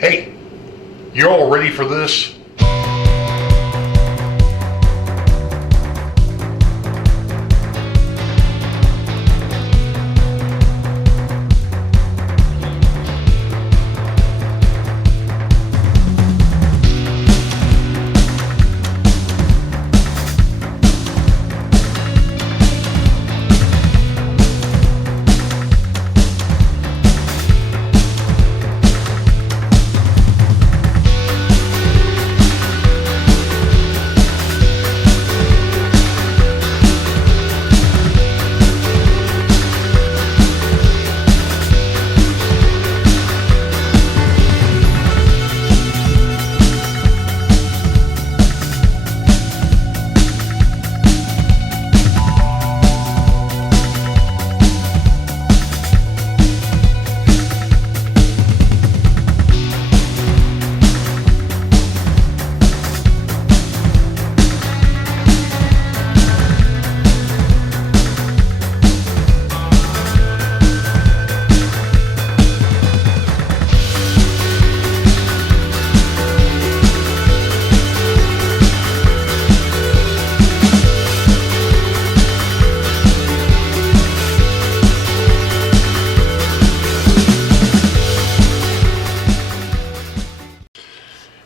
Hey, you all ready for this?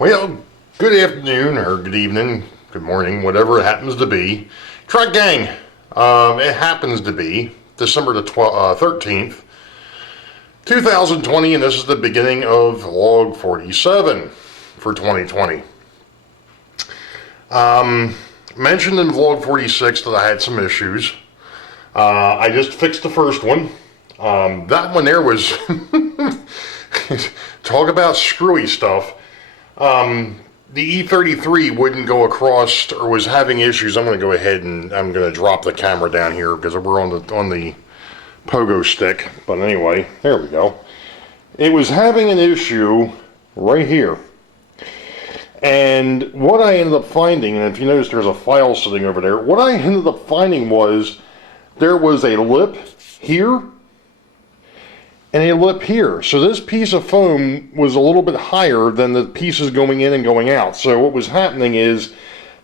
Well, good afternoon, or good evening, good morning, whatever it happens to be. Truck Gang, it happens to be December the 13th, 2020, and this is the beginning of log 47 for 2020. Mentioned in vlog 46 that I had some issues. I just fixed the first one. That one there was, talk about screwy stuff. The E33 wouldn't go across, or was having issues. I'm going to go ahead and I'm going to drop the camera down here because we're on the pogo stick. But anyway, there we go. It was having an issue right here. And what I ended up finding, and if you notice there's a file sitting over there, what I ended up finding was there was a lip here and a lip here. So this piece of foam was a little bit higher than the pieces going in and going out. So what was happening is,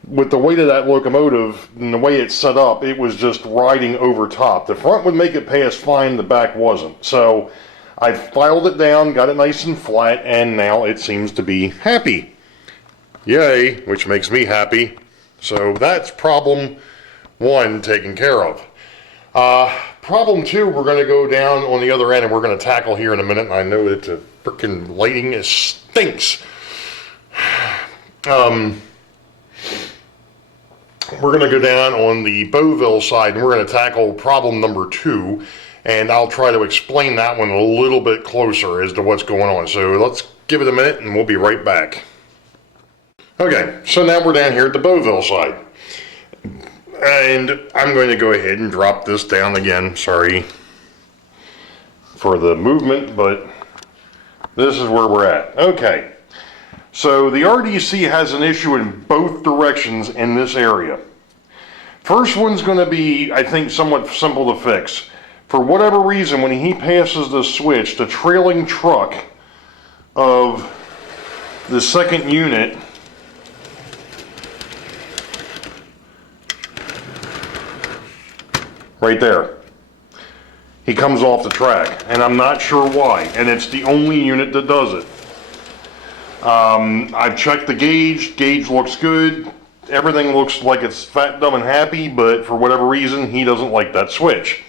with the weight of that locomotive and the way it's set up, it was just riding over top. The front would make it pass fine, the back wasn't. So I filed it down, got it nice and flat, and now it seems to be happy. Yay, which makes me happy. So that's problem one taken care of. Problem two, we're going to go down on the other end and we're going to tackle here in a minute. And I know that the freaking lighting stinks. We're going to go down on the Boeville side and we're going to tackle problem number two. And I'll try to explain that one a little bit closer as to what's going on. So let's give it a minute and we'll be right back. Okay, so now we're down here at the Boeville side. And I'm going to go ahead and drop this down again. Sorry for the movement, but this is where we're at. Okay, so the RDC has an issue in both directions in this area. First one's going to be, I think, somewhat simple to fix. For whatever reason, when he passes the switch, the trailing truck of the second unit right there, he comes off the track, and I'm not sure why, and it's the only unit that does it. I've checked the gauge looks good, everything looks like it's fat, dumb, and happy, but for whatever reason, he doesn't like that switch.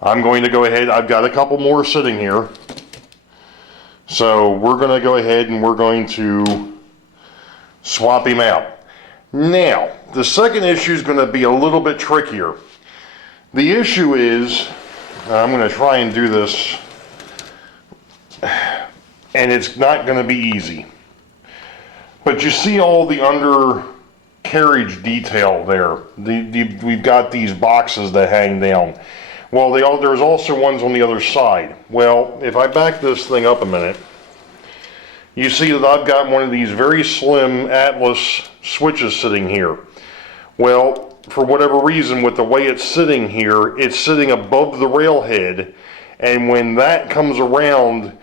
I'm going to go ahead, I've got a couple more sitting here, so we're going to go ahead and we're going to swap him out. Now, the second issue is going to be a little bit trickier. The issue is, I'm going to try and do this, and it's not going to be easy. But you see all the undercarriage detail there. We've got these boxes that hang down. Well, there's also ones on the other side. Well, if I back this thing up a minute, you see that I've got one of these very slim Atlas switches sitting here. Well, for whatever reason, with the way it's sitting here, it's sitting above the railhead, and when that comes around,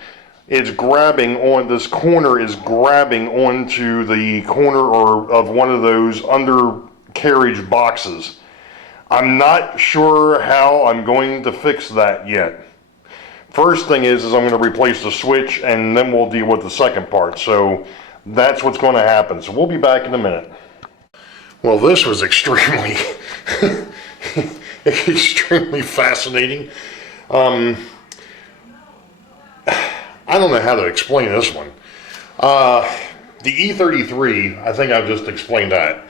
it's grabbing on, this corner is grabbing onto the corner or of one of those undercarriage boxes. I'm not sure how I'm going to fix that yet. First thing is I'm going to replace the switch, and then we'll deal with the second part. So that's what's going to happen. So we'll be back in a minute. Well, this was extremely, extremely fascinating. I don't know how to explain this one. The E33, I think I've just explained that.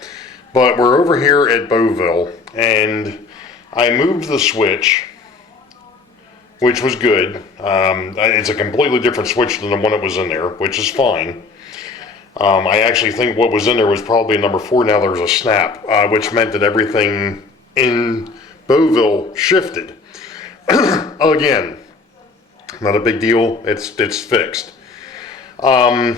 But we're over here at Boeville, and I moved the switch, which was good. It's a completely different switch than the one that was in there, which is fine. I actually think what was in there was probably number 4. Now there's a snap, which meant that everything in Boeville shifted. Again, not a big deal. It's fixed. But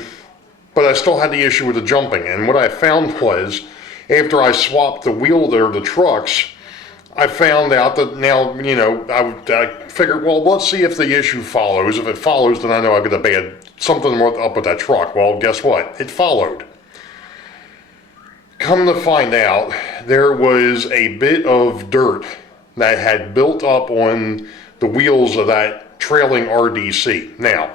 I still had the issue with the jumping, and what I found was, after I swapped the wheel there, the trucks, I found out that now, you know, I figured, well, let's see if the issue follows. If it follows, then I know I've got a bad something up with that truck. Well, guess what? It followed. Come to find out, there was a bit of dirt that had built up on the wheels of that trailing RDC. Now,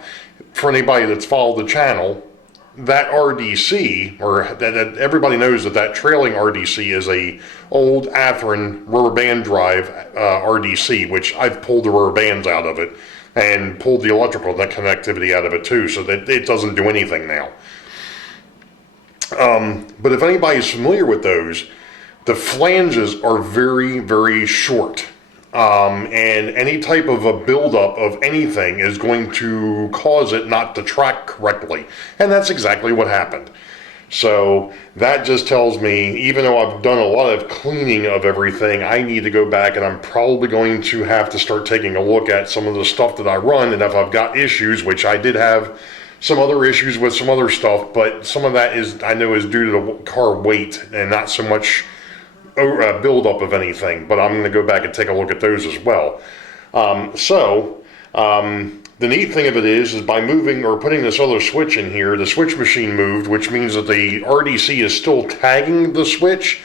for anybody that's followed the channel, that RDC, or that everybody knows that trailing RDC is a old Athearn rubber band drive RDC, which I've pulled the rubber bands out of it and pulled the electrical connectivity out of it too, so that it doesn't do anything now. But if anybody's familiar with those, the flanges are very, very short. And any type of a buildup of anything is going to cause it not to track correctly. And that's exactly what happened. So that just tells me, even though I've done a lot of cleaning of everything, I need to go back, and I'm probably going to have to start taking a look at some of the stuff that I run, and if I've got issues, which I did have some other issues with some other stuff, but some of that is, I know, is due to the car weight and not so much buildup of anything, but I'm going to go back and take a look at those as well. The neat thing of it is by moving or putting this other switch in here, the switch machine moved, which means that the RDC is still tagging the switch,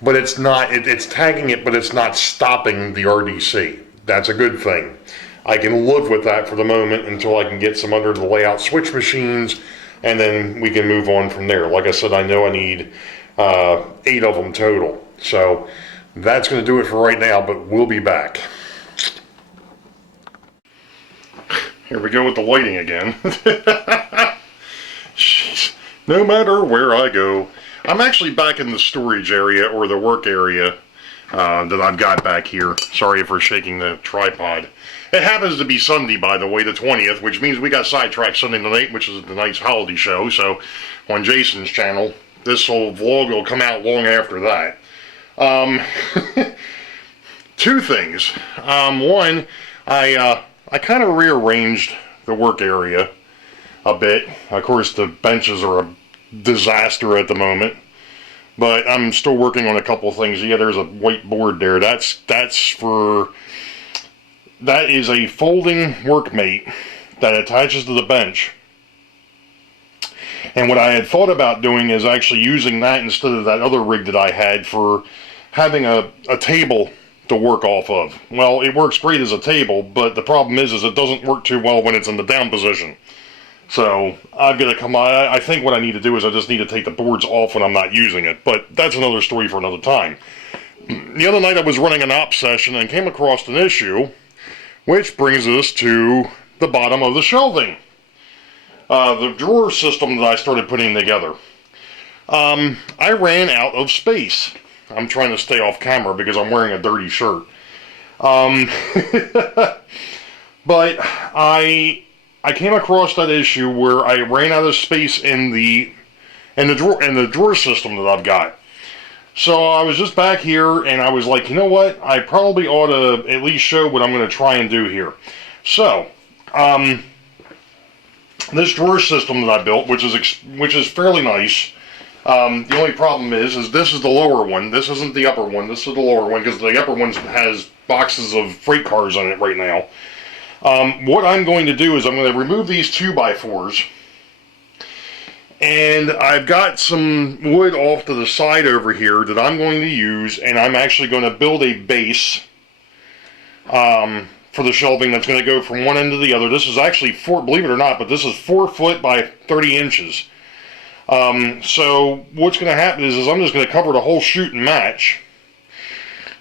but it's not, it's tagging it, but it's not stopping the RDC. That's a good thing. I can live with that for the moment until I can get some under the layout switch machines, and then we can move on from there. Like I said, I know I need 8 of them total. So that's going to do it for right now, but we'll be back. Here we go with the lighting again. Jeez. No matter where I go. I'm actually back in the storage area, or the work area that I've got back here. Sorry for shaking the tripod. It happens to be Sunday, by the way, the 20th, which means we got sidetracked Sunday night, which is tonight's holiday show. So on Jason's channel, this whole vlog will come out long after that. Two things. One, I kind of rearranged the work area a bit. Of course, the benches are a disaster at the moment, but I'm still working on a couple of things. Yeah, there's a white board there. That is a folding workmate that attaches to the bench. And what I had thought about doing is actually using that instead of that other rig that I had for having a table to work off of. Well, it works great as a table, but the problem is it doesn't work too well when it's in the down position. So I've got to come on. I think what I need to do is I just need to take the boards off when I'm not using it, but that's another story for another time. The other night I was running an op session and came across an issue, which brings us to the bottom of the shelving. The drawer system that I started putting together. I ran out of space. I'm trying to stay off camera because I'm wearing a dirty shirt. But I came across that issue where I ran out of space in the drawer system that I've got. So I was just back here and I was like, you know what? I probably ought to at least show what I'm going to try and do here. So, this drawer system that I built, which is fairly nice. The only problem is this is the lower one. This isn't the upper one. This is the lower one because the upper one has boxes of freight cars on it right now. What I'm going to do is I'm going to remove these 2x4s, and I've got some wood off to the side over here that I'm going to use, and I'm actually going to build a base for the shelving that's going to go from one end to the other. This is actually believe it or not, but this is 4 foot by 30 inches. So what's going to happen is I'm just going to cover the whole shoot and match.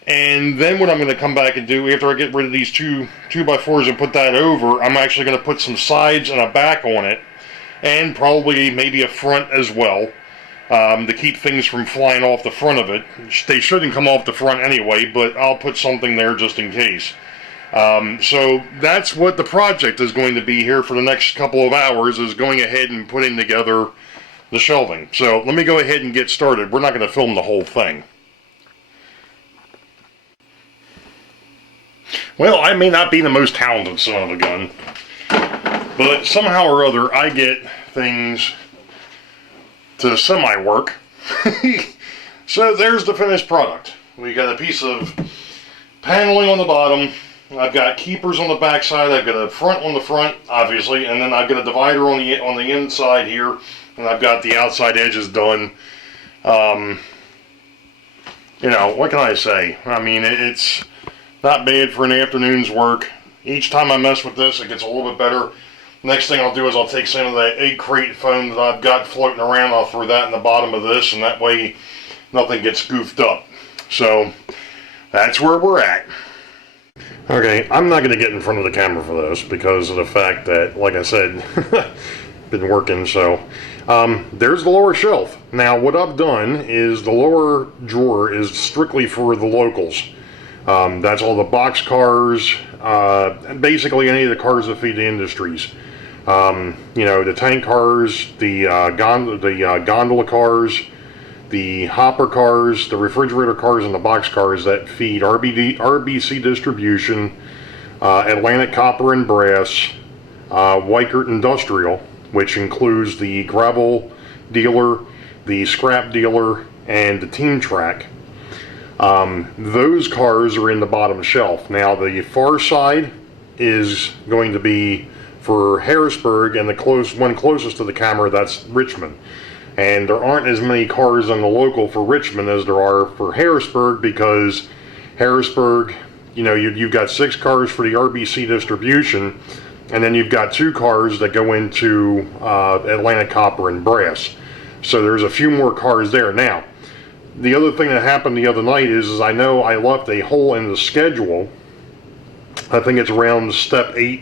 And then what I'm going to come back and do after I get rid of these 2x4s and put that over, I'm actually going to put some sides and a back on it, and probably maybe a front as well, to keep things from flying off the front of it. They shouldn't come off the front anyway, but I'll put something there just in case. So that's what the project is going to be here for the next couple of hours, is going ahead and putting together the shelving. So let me go ahead and get started. We're not going to film the whole thing. Well, I may not be the most talented son of a gun, but somehow or other I get things to semi-work. So there's the finished product. We got a piece of paneling on the bottom. I've got keepers on the back side. I've got a front on the front, obviously, and then I've got a divider on the inside here, and I've got the outside edges done. You know, what can I say? I mean, it's not bad for an afternoon's work. Each time I mess with this, it gets a little bit better. Next thing I'll do is I'll take some of that egg crate foam that I've got floating around. I'll throw that in the bottom of this, and that way nothing gets goofed up. So that's where we're at. Okay, I'm not going to get in front of the camera for this because of the fact that, like I said, been working. So there's the lower shelf. Now what I've done is the lower drawer is strictly for the locals. That's all the box cars, basically any of the cars that feed the industries. You know, the tank cars, the gondola cars, the hopper cars, the refrigerator cars, and the box cars that feed RBC Distribution, Atlantic Copper and Brass, Weichert Industrial, which includes the gravel dealer, the scrap dealer, and the Team Track. Those cars are in the bottom shelf. Now the far side is going to be for Harrisburg, and the one closest to the camera, that's Richmond. And there aren't as many cars on the local for Richmond as there are for Harrisburg, because Harrisburg, you know, you've got 6 cars for the RBC Distribution, and then you've got 2 cars that go into Atlantic Copper and Brass. So there's a few more cars there. Now, the other thing that happened the other night is I know I left a hole in the schedule. I think it's around step 8,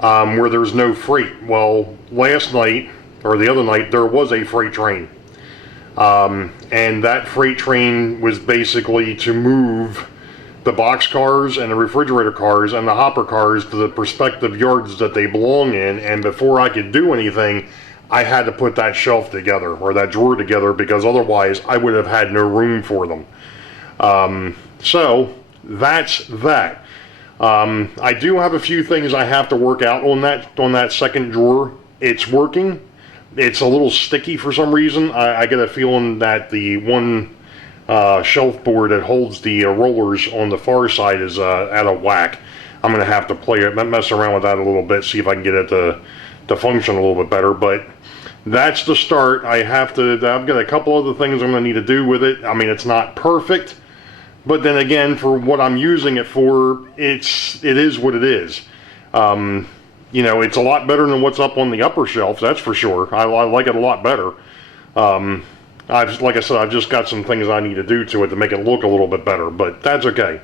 where there's no freight. Well, last night, or the other night, there was a freight train. And that freight train was basically to move the box cars and the refrigerator cars and the hopper cars to the respective yards that they belong in. And before I could do anything, I had to put that shelf together, or that drawer together, because otherwise I would have had no room for them. So that's that. I do have a few things I have to work out on that second drawer. It's working. It's a little sticky for some reason. I get a feeling that the one shelf board that holds the rollers on the far side is out of whack. I'm going to have to mess around with that a little bit, see if I can get it to function a little bit better. But that's the start. I've got a couple other things I'm going to need to do with it. I mean, it's not perfect, but then again, for what I'm using it for, it is what it is. You know, it's a lot better than what's up on the upper shelf, that's for sure. I like it a lot better. Like I said, I've just got some things I need to do to it to make it look a little bit better, but that's okay.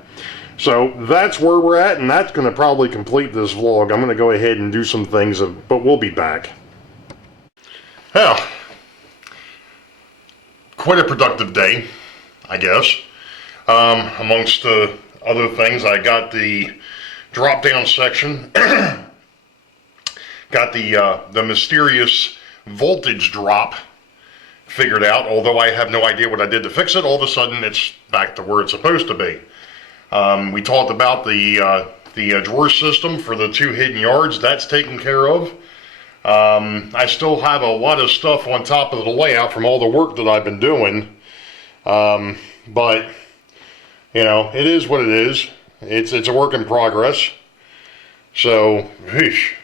So that's where we're at, and that's going to probably complete this vlog. I'm going to go ahead and do some things, but we'll be back. Well, quite a productive day, I guess. Amongst other things, I got the drop-down section. Got the mysterious voltage drop figured out, although I have no idea what I did to fix it. All of a sudden, it's back to where it's supposed to be. We talked about the drawer system for the 2 hidden yards. That's taken care of. I still have a lot of stuff on top of the layout from all the work that I've been doing. But, you know, it is what it is. It's a work in progress. So, whoosh,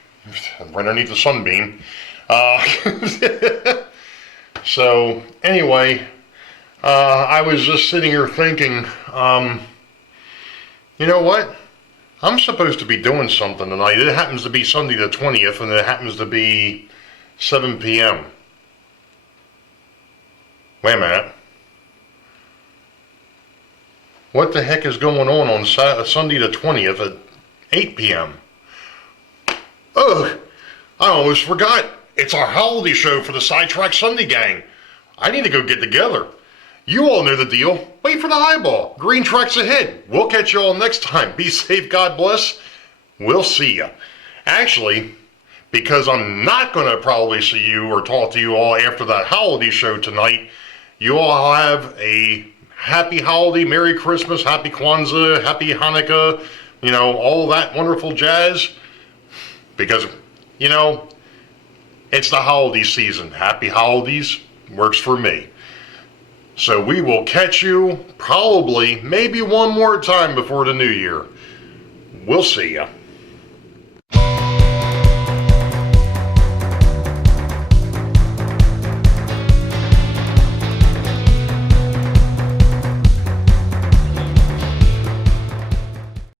right underneath the sunbeam. So, anyway, I was just sitting here thinking, you know what? I'm supposed to be doing something tonight. It happens to be Sunday the 20th, and it happens to be 7 p.m. Wait a minute. What the heck is going on Sunday the 20th at 8 p.m.? Ugh, I almost forgot. It's our holiday show for the Sidetrack Sunday gang. I need to go get together. You all know the deal. Wait for the highball. Green tracks ahead. We'll catch you all next time. Be safe, God bless. We'll see ya. Actually, because I'm not going to probably see you or talk to you all after that holiday show tonight, you all have a happy holiday, Merry Christmas, Happy Kwanzaa, Happy Hanukkah, you know, all that wonderful jazz. Because, you know, it's the holiday season. Happy holidays works for me. So we will catch you probably maybe one more time before the new year. We'll see ya.